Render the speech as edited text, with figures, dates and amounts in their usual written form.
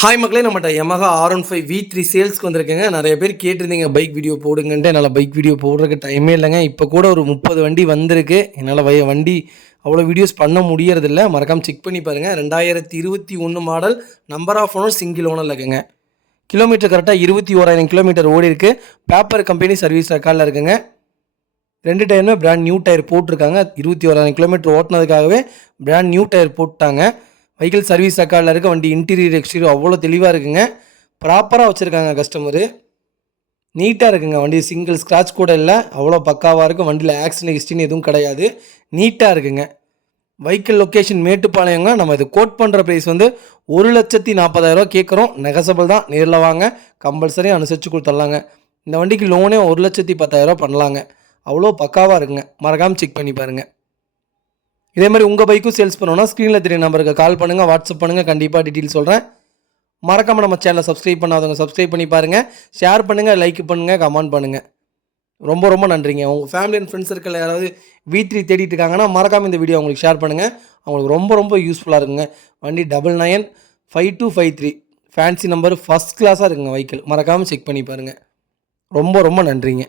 Hi மக்களே, நம்மகிட்ட Yamaha R15 V3 சேல்ஸ்க்கு வந்திருக்கேங்க. நிறைய பேர் கேட்டிருந்தீங்க பைக் வீடியோ போடுங்கன்ட்டு. என்னால் பைக் வீடியோ போடுறதுக்கு டைமே இல்லைங்க. இப்போ கூட ஒரு 30 வண்டி வந்திருக்கு. என்னால் வண்டி அவ்வளோ வீடியோஸ் பண்ண முடியறதில்ல. மறக்காமல் செக் பண்ணி பாருங்கள். 2021 model, number of owner single ஓனரில் இருக்குங்க. கிலோமீட்டர் கரெக்டாக 21,000 கிலோமீட்டர் ஓடி இருக்குது. பேப்பர் கம்பெனி சர்வீஸ் ரெக்கார்டில் இருக்குங்க. 2 டயருமே பிராண்ட் நியூ டயர் போட்டிருக்காங்க. 21,000 கிலோமீட்டர் ஓட்டினதுக்காகவே பிராண்ட் நியூ டயர் போட்டாங்க. வெஹிக்கிள் சர்வீஸ் ரெக்கார்டில் இருக்க வண்டி இன்டீரியர் எக்ஸ்டீரியர் அவ்வளோ தெளிவாக இருக்குங்க. ப்ராப்பராக வச்சுருக்காங்க கஸ்டமரு. நீட்டாக இருக்குங்க. வண்டி சிங்கிள் ஸ்க்ராட்ச் கூட இல்லை. அவ்வளோ பக்காவாக இருக்கும். வண்டியில் ஆக்சிடென்ட் ஹிஸ்ட்ரின்னு எதுவும் கிடையாது. நீட்டாக இருக்குங்க. வெஹிக்கிள் லொக்கேஷன் மேட்டுப்பாளையங்க. நம்ம இது கோட் பண்ணுற ப்ரைஸ் வந்து 1,40,000 கேட்குறோம். நெகசபிள் தான். நேரில் வாங்க, கம்பல்சரி அனுசரித்து கொடுத்துட்லாங்க. இந்த வண்டிக்கு லோனே 1,10,000 பண்ணலாங்க. அவ்வளோ பக்காவாக இருக்குங்க. மறக்காமல் செக் பண்ணி பாருங்கள். இதே மாதிரி உங்கள் பைக்கும் சேல்ஸ் பண்ணோன்னா ஸ்க்ரீனில் தெரிய நம்பருக்கு கால் பண்ணுங்கள், வாட்ஸ்அப் பண்ணுங்கள். கண்டிப்பாக டீட்டெயில் சொல்கிறேன். மறக்காமல் நம்ம சேனலை சப்ஸ்கிரைப் பண்ணாதவங்க சப்ஸ்கிரைப் பண்ணி பாருங்கள். ஷேர் பண்ணுங்கள், லைக் பண்ணுங்கள், கமெண்ட் பண்ணுங்கள். ரொம்ப ரொம்ப நன்றிங்க. உங்கள் ஃபேமிலி அண்ட் ஃப்ரெண்ட்ஸ் சர்க்கிள் யாராவது V3 தேடிட்டு இருக்காங்கன்னா மறக்காமல் இந்த வீடியோ அவங்களுக்கு ஷேர் பண்ணுங்கள். அவங்களுக்கு ரொம்ப ரொம்ப யூஸ்ஃபுல்லாக இருக்குங்க. வண்டி 995253 ஃபேன்சி நம்பர், ஃபஸ்ட் கிளாஸாக இருக்குங்க வெஹிக்கிள். மறக்காமல் செக் பண்ணி பாருங்கள். ரொம்ப ரொம்ப நன்றிங்க.